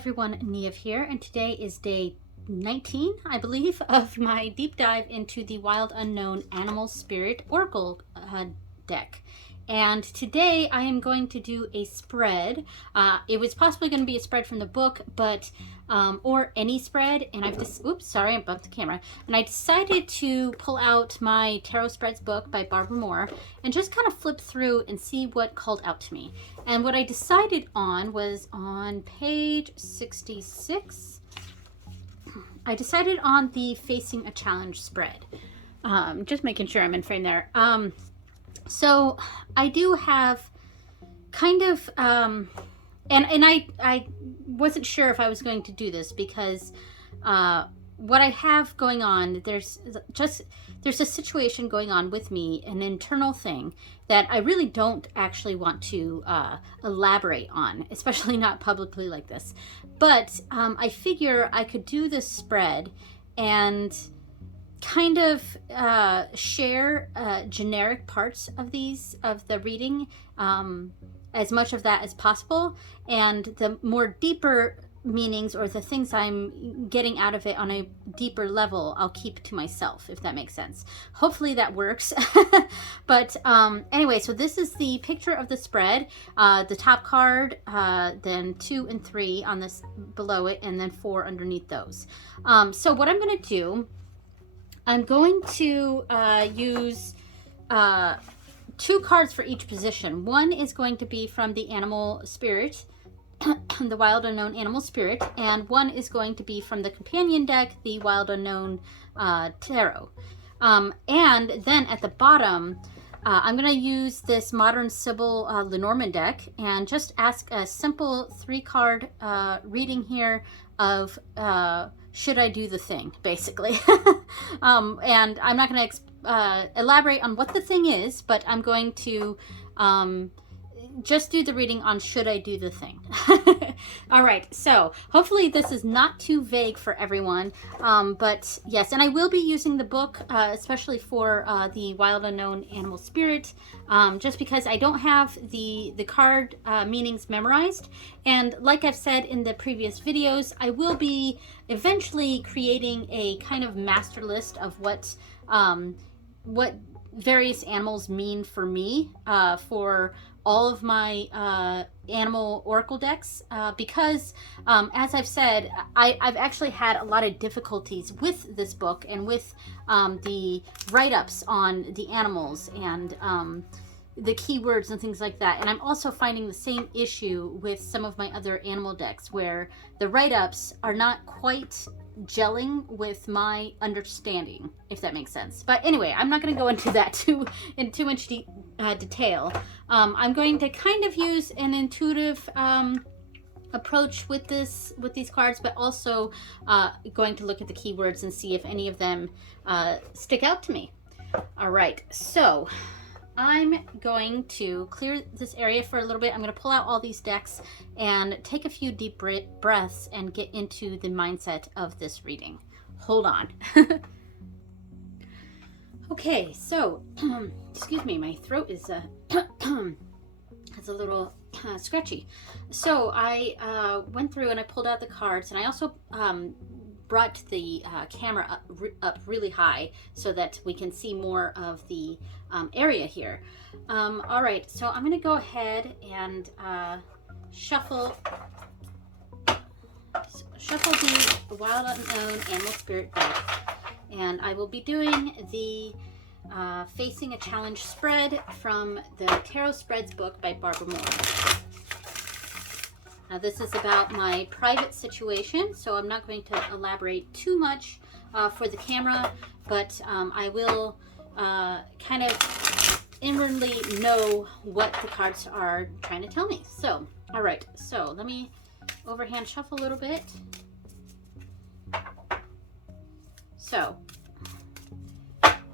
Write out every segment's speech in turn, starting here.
everyone, Niev here, and today is day 19, I believe, of my deep dive into the Wild Unknown Animal Spirit Oracle deck. And today I am going to do a spread. It was possibly going to be a spread from the book, but or any spread, and I've just, oops, sorry, I bumped the camera. And I decided to pull out my Tarot Spreads book by Barbara Moore and just kind of flip through and see what called out to me. And what I decided on was on page 66. I decided on the Facing a Challenge spread. Just making sure I'm in frame there. So I do have kind of, and I wasn't sure if I was going to do this because what I have going on, there's a situation going on with me, an internal thing that I really don't actually want to elaborate on, especially not publicly like this. But I figure I could do this spread and kind of share generic parts of the reading, as much of that as possible, and the more deeper meanings or the things I'm getting out of it on a deeper level, I'll keep to myself, if that makes sense. Hopefully that works. But anyway, so this is the picture of the spread, the top card, then 2 and 3 on this below it, and then 4 underneath those. So what I'm going to do, I'm going to use 2 cards for each position. One is going to be from the Animal Spirit, the Wild Unknown Animal Spirit, and one is going to be from the companion deck, the Wild Unknown Tarot. And then at the bottom, I'm going to use this Modern Sybil Lenormand deck and just ask a simple 3-card reading here of should I do the thing, basically. And I'm not going to elaborate on what the thing is, but I'm going to just do the reading on should I do the thing. All right, so hopefully this is not too vague for everyone, but yes, and I will be using the book, especially for the Wild Unknown Animal Spirit, just because I don't have the card meanings memorized. And like I've said in the previous videos, I will be eventually creating a kind of master list of what various animals mean for me, for all of my animal oracle decks, because as I've said, I've actually had a lot of difficulties with this book and with the write-ups on the animals and the keywords and things like that. And I'm also finding the same issue with some of my other animal decks where the write-ups are not quite gelling with my understanding, if that makes sense. But anyway, I'm not going to go into that in too much detail. I'm going to kind of use an intuitive approach with these cards, but also going to look at the keywords and see if any of them stick out to me. All right, so I'm going to clear this area for a little bit. I'm going to pull out all these decks and take a few deep breaths and get into the mindset of this reading. Hold on. Okay, so, excuse me, my throat is it's a little scratchy. So I went through and I pulled out the cards, and I also brought the camera up really high so that we can see more of the area here. All right, so I'm going to go ahead and shuffle the Wild Unknown Animal Spirit deck, and I will be doing the Facing a Challenge spread from the Tarot Spreads book by Barbara Moore. Now this is about my private situation, so I'm not going to elaborate too much for the camera, but I will kind of inwardly know what the cards are trying to tell me. So, all right, so let me overhand shuffle a little bit. So,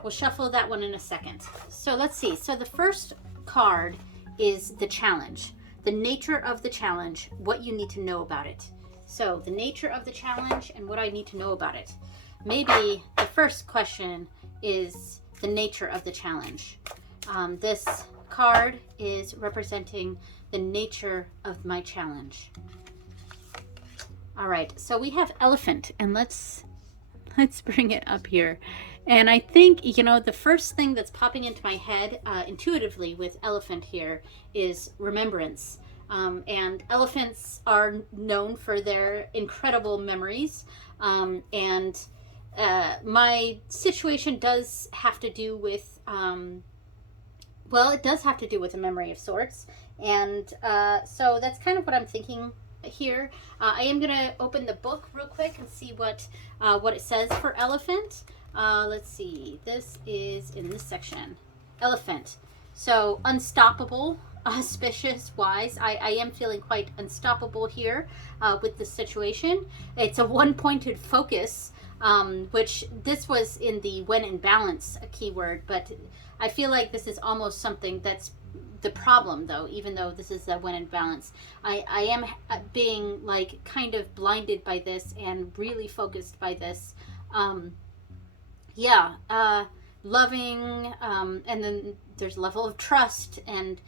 we'll shuffle that one in a second. So let's see. So the first card is the challenge. The nature of the challenge, what you need to know about it. So the nature of the challenge and what I need to know about it. Maybe the first question is the nature of the challenge. This card is representing the nature of my challenge. All right, so we have elephant, and let's bring it up here. And I think, you know, the first thing that's popping into my head intuitively with elephant here is remembrance. And elephants are known for their incredible memories. And my situation does have to do with, well, it does have to do with a memory of sorts. And so that's kind of what I'm thinking here. I am going to open the book real quick and see what it says for elephant. Let's see. This is in this section. Elephant. So unstoppable, auspicious, wise. I am feeling quite unstoppable here with this situation. It's a one-pointed focus, which this was in the when in balance keyword, but I feel like this is almost something that's the problem, though, even though this is the when in balance. I am being like kind of blinded by this and really focused by this. Loving, and then there's a level of trust, and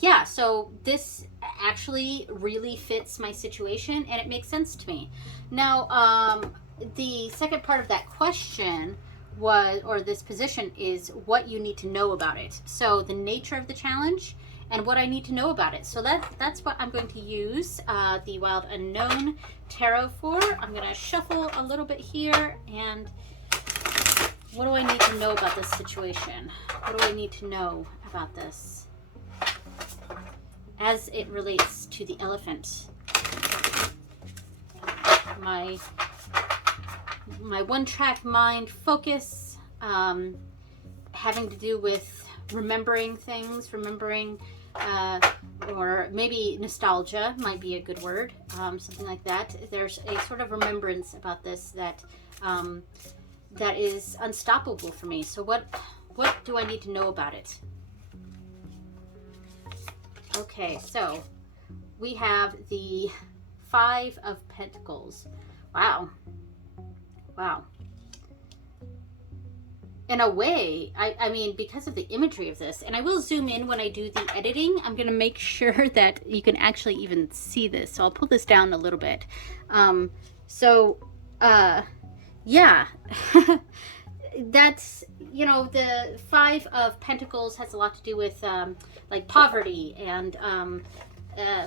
yeah, so this actually really fits my situation and it makes sense to me. Now, the second part of that question was, or this position, is what you need to know about it. So the nature of the challenge and what I need to know about it. So that's what I'm going to use the Wild Unknown Tarot for. I'm going to shuffle a little bit here, and what do I need to know about this situation? What do I need to know about this as it relates to the elephant? My one-track mind focus, having to do with remembering things, or maybe nostalgia might be a good word, something like that. There's a sort of remembrance about this that that is unstoppable for me. So what do I need to know about it? Okay, so we have the Five of Pentacles. Wow. In a way, I mean, because of the imagery of this, and I will zoom in when I do the editing, I'm going to make sure that you can actually even see this. So I'll pull this down a little bit. Yeah, that's, you know, the Five of Pentacles has a lot to do with like poverty and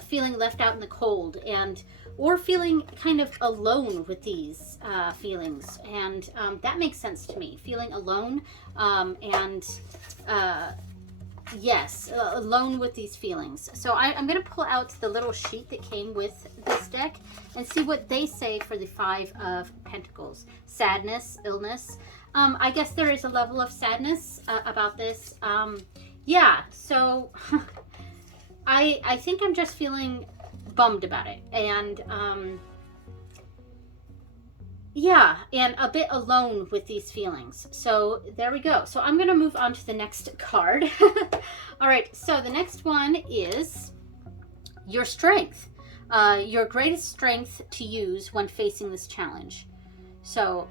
feeling left out in the cold, and or feeling kind of alone with these feelings, and that makes sense to me. Feeling alone, yes, alone with these feelings. So I'm going to pull out the little sheet that came with this deck and see what they say for the Five of Pentacles. Sadness, illness. I guess there is a level of sadness about this. Yeah, so I think I'm just feeling bummed about it, and yeah, and a bit alone with these feelings. So there we go. So I'm going to move on to the next card. All right, so the next one is your strength, your greatest strength to use when facing this challenge. So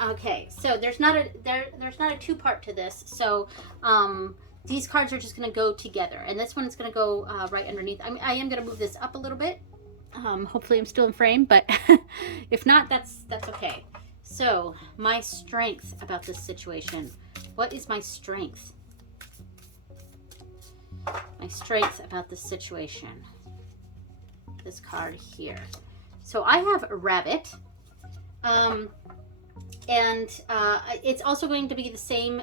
okay, so there's not a two-part to this. So these cards are just going to go together, and this one's going to go right underneath. I am going to move this up a little bit. Hopefully I'm still in frame, but if not, that's okay. So my strength about this situation. What is my strength? My strength about this situation. This card here. So I have a rabbit. And it's also going to be the same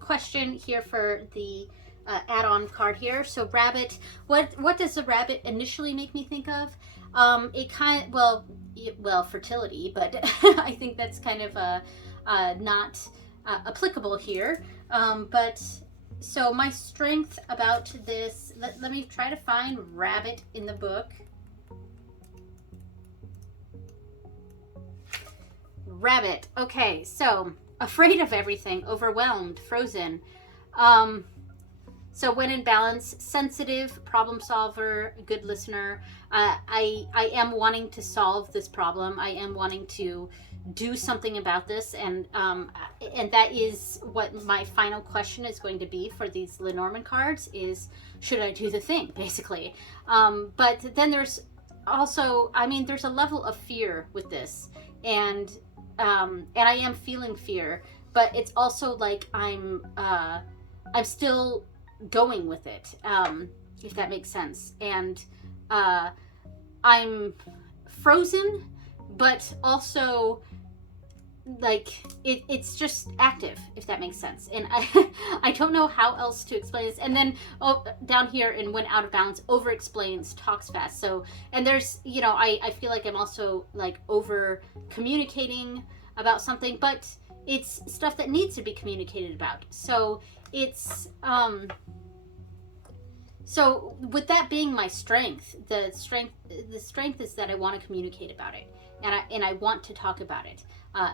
question here for the add-on card here. So rabbit, what does the rabbit initially make me think of? It kind of, well, fertility, but I think that's kind of not applicable here. But so my strength about this, let me try to find rabbit in the book. Rabbit. Okay, so afraid of everything, overwhelmed, frozen. So when in balance, sensitive, problem solver, good listener. I am wanting to solve this problem. I am wanting to do something about this, and that is what my final question is going to be for these Lenormand cards, is should I do the thing, basically. But then there's also, I mean, there's a level of fear with this, and I am feeling fear, but it's also like I'm still going with it, if that makes sense. And I'm frozen, but also like it's just active, if that makes sense. And I don't know how else to explain this. And then down here in when out of balance, over explains, talks fast. So, and there's, you know, I feel like I'm also like over communicating about something, but it's stuff that needs to be communicated about. So it's so with that being my strength, the strength is that I want to communicate about it, and I want to talk about it.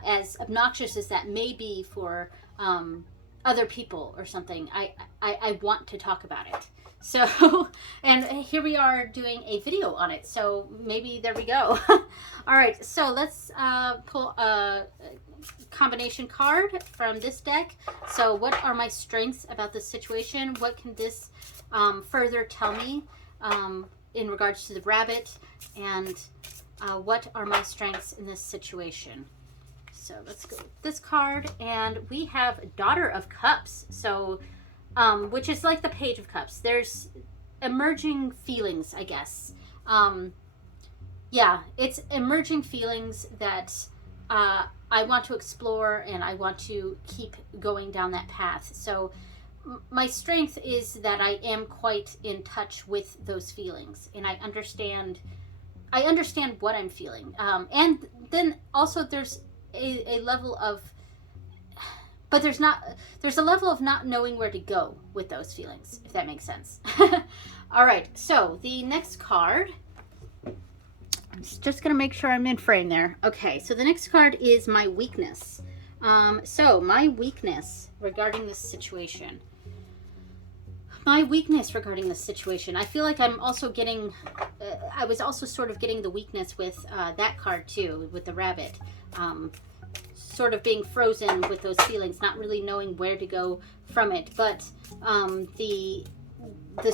As obnoxious as that may be for other people or something, I want to talk about it. So, and here we are doing a video on it. So maybe there we go. All right, so let's pull a combination card from this deck. So what are my strengths about this situation? What can this further tell me in regards to the rabbit? And what are my strengths in this situation? So let's go with this card, and we have Daughter of Cups. So, which is like the Page of Cups. There's emerging feelings, I guess. Yeah, it's emerging feelings that I want to explore, and I want to keep going down that path. So my strength is that I am quite in touch with those feelings, and I understand what I'm feeling. And then also there's a level of, but there's a level of not knowing where to go with those feelings, if that makes sense. All right, so the next card, I'm just gonna make sure I'm in frame there. Okay, so the next card is my weakness. So my weakness regarding this situation. I feel like I'm also getting, I was also sort of getting the weakness with that card too, with the rabbit. Sort of being frozen with those feelings, not really knowing where to go from it. But the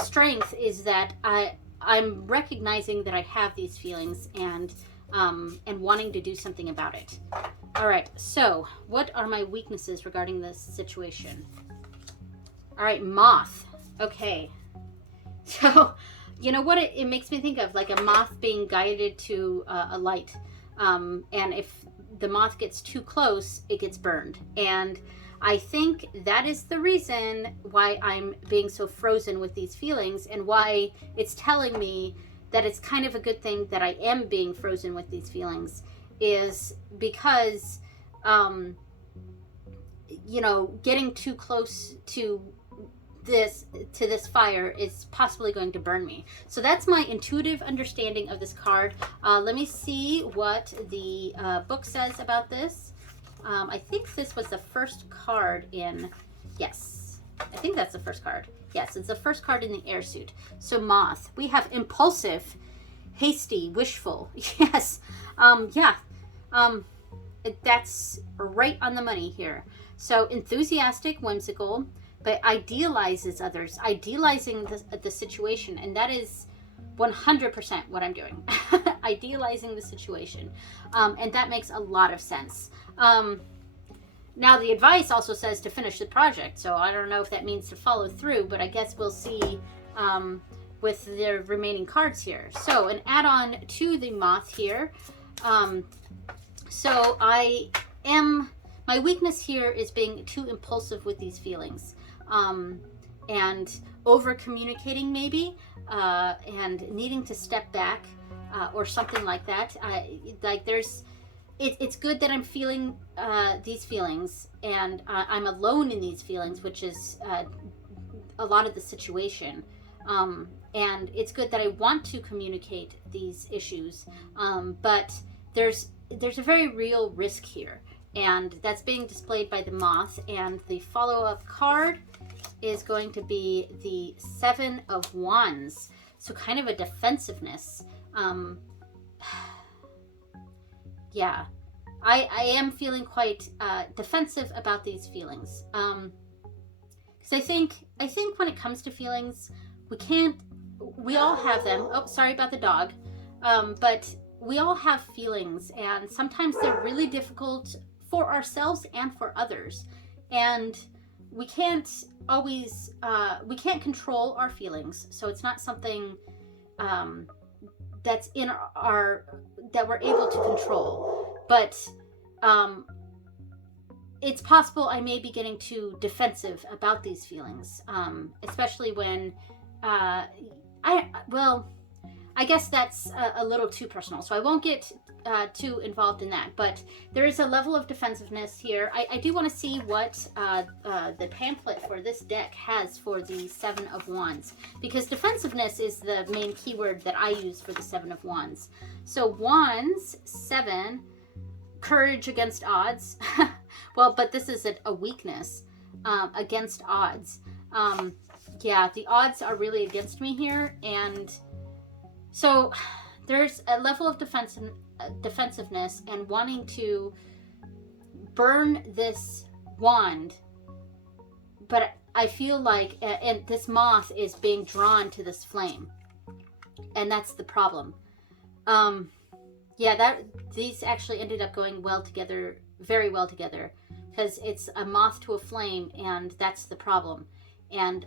strength is that I'm recognizing that I have these feelings, and wanting to do something about it. All right, so what are my weaknesses regarding this situation? All right, Moth. Okay, so you know what it makes me think of? Like a moth being guided to a light, and if the moth gets too close, it gets burned. And I think that is the reason why I'm being so frozen with these feelings, and why it's telling me that it's kind of a good thing that I am being frozen with these feelings, is because you know, getting too close to this fire is possibly going to burn me. So that's my intuitive understanding of this card. Let me see what the book says about this. I think this was the first card in, yes, I think that's the first card. Yes, it's the first card in the air suit. So Moth, we have impulsive, hasty, wishful. Yes, yeah, that's right on the money here. So enthusiastic, whimsical, but idealizes others, idealizing the situation. And that is 100% what I'm doing. Idealizing the situation. And that makes a lot of sense. Now the advice also says to finish the project. So I don't know if that means to follow through, but I guess we'll see with the remaining cards here. So an add-on to the Moth here. So my weakness here is being too impulsive with these feelings. And over communicating maybe, and needing to step back, or something like that. It's good that I'm feeling these feelings, and I'm alone in these feelings, which is a lot of the situation. And it's good that I want to communicate these issues, but there's a very real risk here, and that's being displayed by the Moth. And the follow-up card is going to be the Seven of Wands. So kind of a defensiveness. Yeah, I am feeling quite defensive about these feelings. Because I think when it comes to feelings, we all have them. Oh, sorry about the dog. But we all have feelings, and sometimes they're really difficult for ourselves and for others. And we can't always, we can't control our feelings. So it's not something that's in that we're able to control. But it's possible I may be getting too defensive about these feelings, especially when I guess that's a little too personal, so I won't get too involved in that. But there is a level of defensiveness here. I do want to see what the pamphlet for this deck has for the Seven of Wands, because defensiveness is the main keyword that I use for the Seven of Wands. So Wands, 7, courage against odds. Well, but this is a weakness against odds. Yeah, the odds are really against me here, and so there's a level of defensiveness and wanting to burn this wand, but I feel like, and this moth is being drawn to this flame, and that's the problem. Yeah, these actually ended up going well together, very well together, because it's a moth to a flame, and that's the problem. And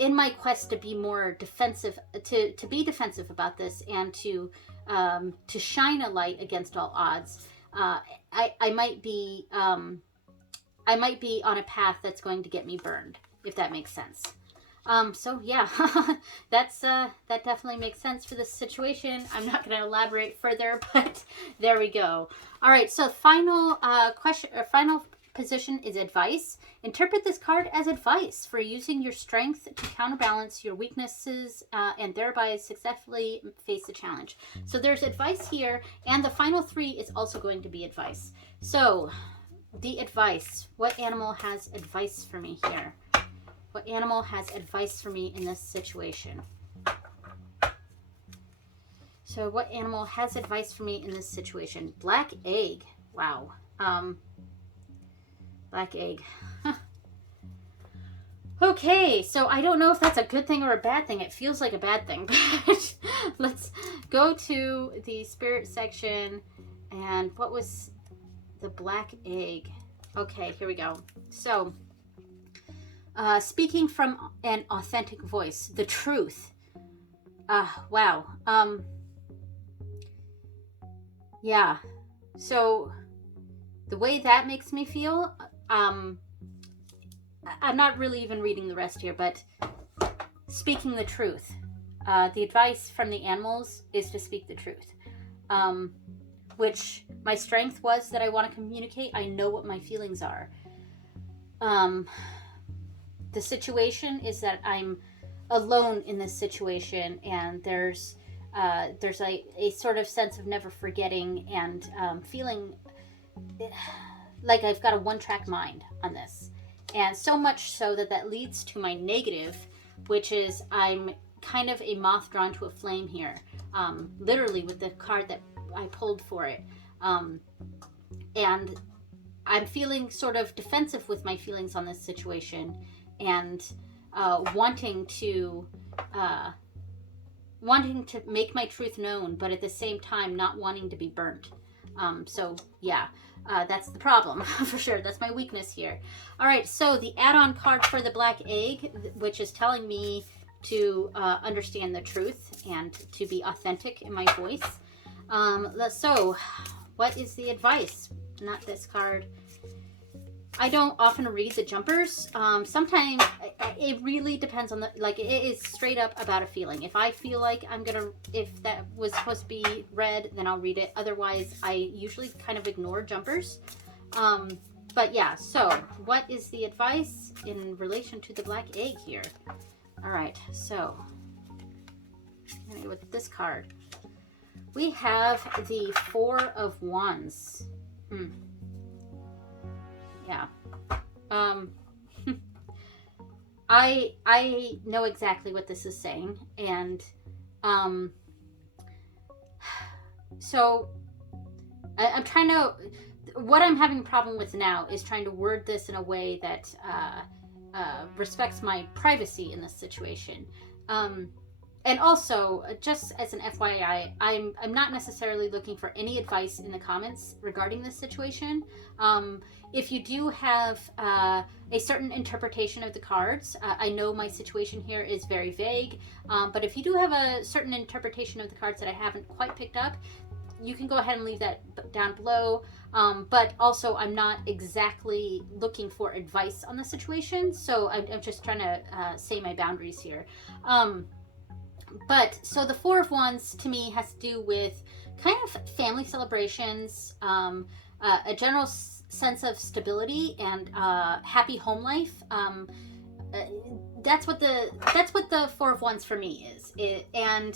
in my quest to be more defensive, to be defensive about this, and to shine a light against all odds, I might be on a path that's going to get me burned, if that makes sense. So yeah, that definitely makes sense for this situation. I'm not going to elaborate further, but there we go. All right, so final question, or final position is advice. Interpret this card as advice for using your strength to counterbalance your weaknesses and thereby successfully face the challenge. So there's advice here, and the final 3 is also going to be advice. So the advice, what animal has advice for me here? What animal has advice for me in this situation? So what animal has advice for me in this situation? Black egg. Wow. Black egg. Okay, so I don't know if that's a good thing or a bad thing. It feels like a bad thing, but let's go to the spirit section. And what was the black egg? Okay, here we go. So, speaking from an authentic voice, the truth. Wow. Yeah. So, the way that makes me feel, I'm not really even reading the rest here, but speaking the truth. The advice from the animals is to speak the truth. Which my strength was that I want to communicate. I know what my feelings are. The situation is that I'm alone in this situation, and there's a sort of sense of never forgetting, and feeling like I've got a one-track mind on this. And so much so that leads to my negative, which is I'm kind of a moth drawn to a flame here. Literally with the card that I pulled for it. And I'm feeling sort of defensive with my feelings on this situation, and wanting to make my truth known, but at the same time not wanting to be burnt. So yeah, that's the problem for sure. That's my weakness here. All right, so the add-on card for the black egg, which is telling me to understand the truth and to be authentic in my voice. So what is the advice? Not this card. I don't often read the jumpers. Sometimes it really depends on it is straight up about a feeling. If I feel like if that was supposed to be read, then I'll read it. Otherwise, I usually kind of ignore jumpers. But yeah, so what is the advice in relation to the black egg here? All right, so I'm gonna go with this card. We have the 4 of Wands. Yeah. I know exactly what this is saying, and so I'm trying to, what I'm having a problem with now is trying to word this in a way that respects my privacy in this situation. And also, just as an FYI, I'm not necessarily looking for any advice in the comments regarding this situation. If you do have a certain interpretation of the cards, I know my situation here is very vague, but if you do have a certain interpretation of the cards that I haven't quite picked up, you can go ahead and leave that down below. But also, I'm not exactly looking for advice on the situation, so I'm just trying to say my boundaries here. But so the Four of Wands to me has to do with kind of family celebrations, a general sense of stability and happy home life. That's what the Four of Wands for me is, and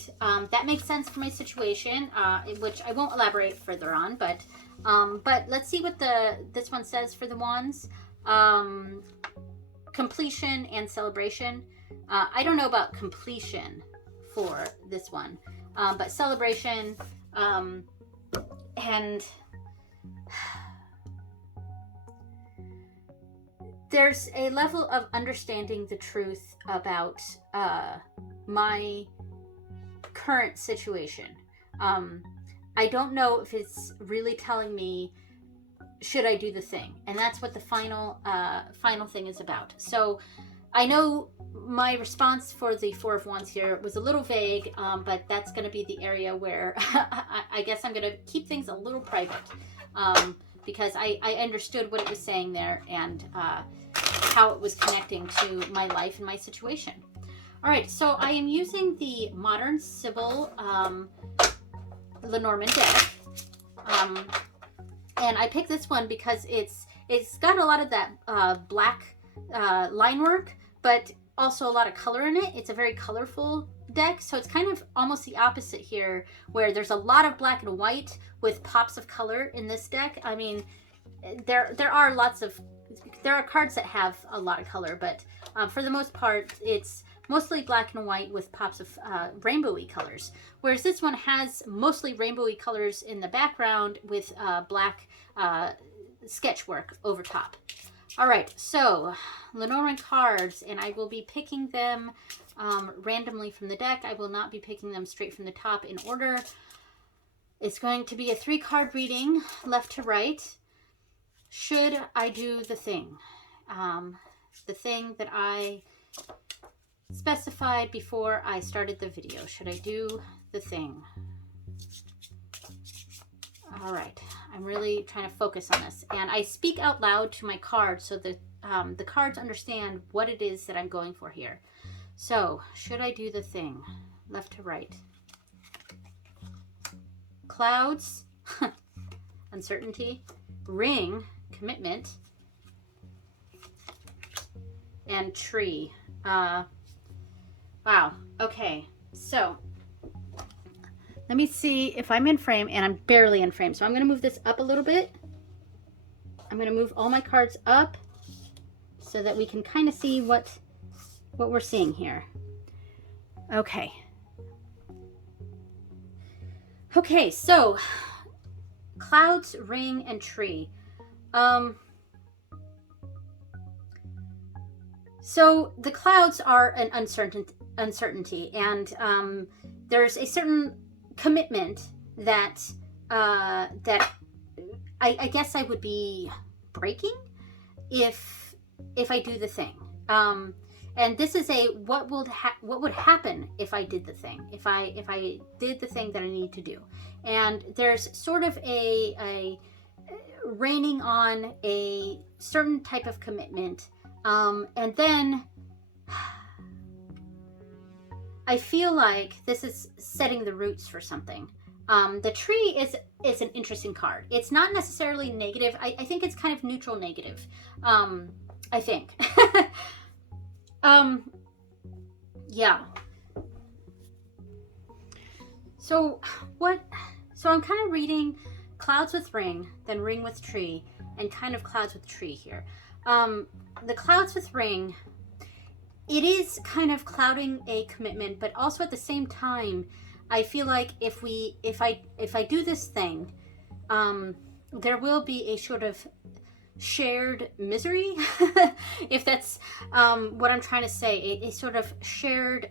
that makes sense for my situation, which I won't elaborate further on. But let's see what this one says for the Wands. Completion and celebration. I don't know about completion for this one, but celebration, and there's a level of understanding the truth about my current situation. I don't know if it's really telling me, should I do the thing? And that's what the final thing is about. So I know my response for the Four of Wands here was a little vague, but that's going to be the area where I guess I'm going to keep things a little private, because I understood what it was saying there and how it was connecting to my life and my situation. All right, so I am using the Modern Civil Lenormand deck, and I picked this one because it's got a lot of that black line work, but also a lot of color in it. It's a very colorful deck, so it's kind of almost the opposite here, where there's a lot of black and white with pops of color in this deck. I mean, there are cards that have a lot of color, but for the most part, it's mostly black and white with pops of rainbowy colors. Whereas this one has mostly rainbowy colors in the background with black sketch work over top. All right, so Lenormand cards, and I will be picking them randomly from the deck. I will not be picking them straight from the top in order. It's going to be a 3-card reading, left to right. Should I do the thing? The thing that I specified before I started the video. Should I do the thing? All right, I'm really trying to focus on this, and I speak out loud to my cards so that the cards understand what it is that I'm going for here. So, should I do the thing? Left to right. Clouds, uncertainty. Ring, commitment. And tree. Wow, okay, so let me see if I'm in frame, and I'm barely in frame. So I'm going to move this up a little bit. I'm going to move all my cards up so that we can kind of see what we're seeing here. Okay. Okay, so clouds, ring, and tree. So the clouds are an uncertainty, and there's a certain commitment that that I guess I would be breaking if I do the thing. And this is a what would happen if I did the thing, if I did the thing that I need to do. And there's sort of a raining on a certain type of commitment, and then I feel like this is setting the roots for something. The tree is an interesting card. It's not necessarily negative. I think it's kind of neutral negative. I think. Yeah. So I'm kind of reading clouds with ring, then ring with tree, and kind of clouds with tree here. The clouds with ring, it is kind of clouding a commitment, but also at the same time, I feel like if I do this thing, there will be a sort of shared misery, if that's what I'm trying to say, a sort of shared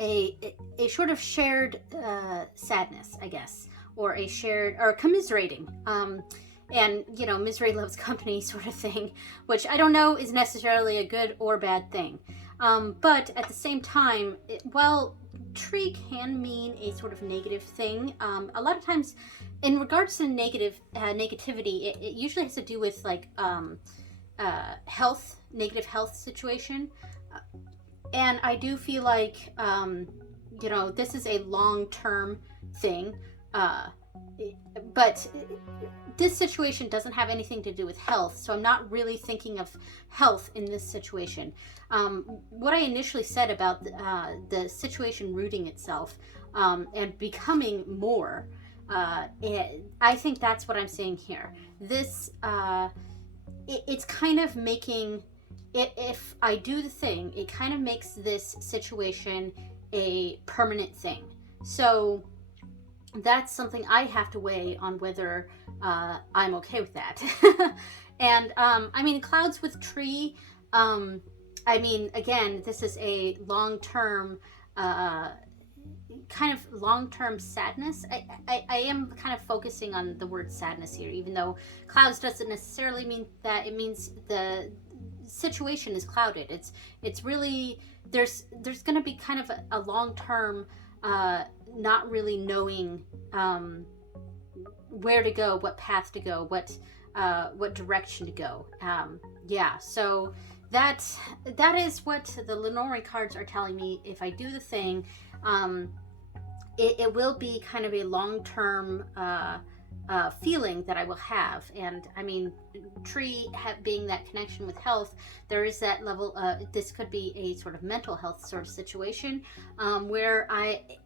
a sort of shared sadness, I guess, or a shared or commiserating. And you know, misery loves company sort of thing, which I don't know is necessarily a good or bad thing. But at the same time, while tree can mean a sort of negative thing, a lot of times, in regards to negativity, it usually has to do with like health, negative health situation. And I do feel like, you know, this is a long-term thing, but this situation doesn't have anything to do with health, so I'm not really thinking of health in this situation. What I initially said about the situation rooting itself and becoming more, I think that's what I'm saying here. This, it's kind of making, if I do the thing, it kind of makes this situation a permanent thing. So that's something I have to weigh on whether I'm okay with that. And I mean, clouds with tree, I mean, again, this is a long-term kind of long-term sadness. I am kind of focusing on the word sadness here, even though clouds doesn't necessarily mean that. It means the situation is clouded. It's really, there's going to be kind of a long-term not really knowing where to go, what path to go, what direction to go. Yeah, so that is what the Lenormand cards are telling me. If I do the thing, it will be kind of a long-term feeling that I will have. And I mean, tree being that connection with health, there is that level. This could be a sort of mental health sort of situation where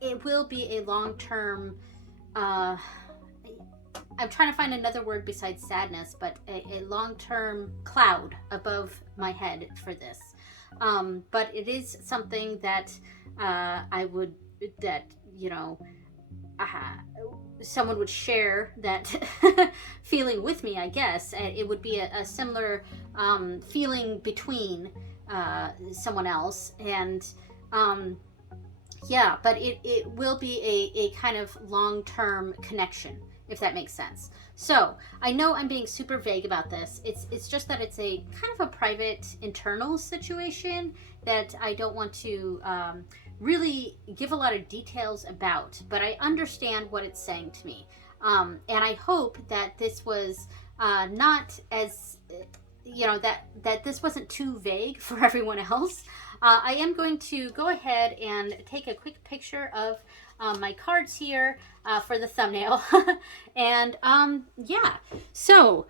it will be a long-term. I'm trying to find another word besides sadness, but a long-term cloud above my head for this. But it is something that you know, someone would share that feeling with me, I guess. It would be a similar feeling between someone else. And yeah, but it will be a kind of long-term connection, if that makes sense. So I know I'm being super vague about this. It's just that it's a kind of a private internal situation that I don't want to really give a lot of details about, but I understand what it's saying to me. And I hope that this was not as, you know, that this wasn't too vague for everyone else. I am going to go ahead and take a quick picture of my cards here for the thumbnail. And yeah, so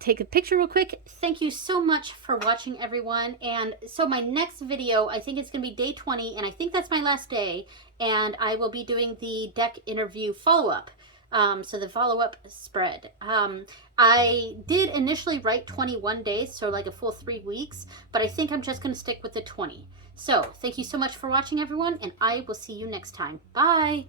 take a picture real quick. Thank you so much for watching, everyone. And so my next video, I think it's going to be day 20, and I think that's my last day, and I will be doing the deck interview follow-up. So the follow-up spread. I did initially write 21 days, so like a full 3 weeks, but I think I'm just going to stick with the 20. So thank you so much for watching, everyone, and I will see you next time. Bye!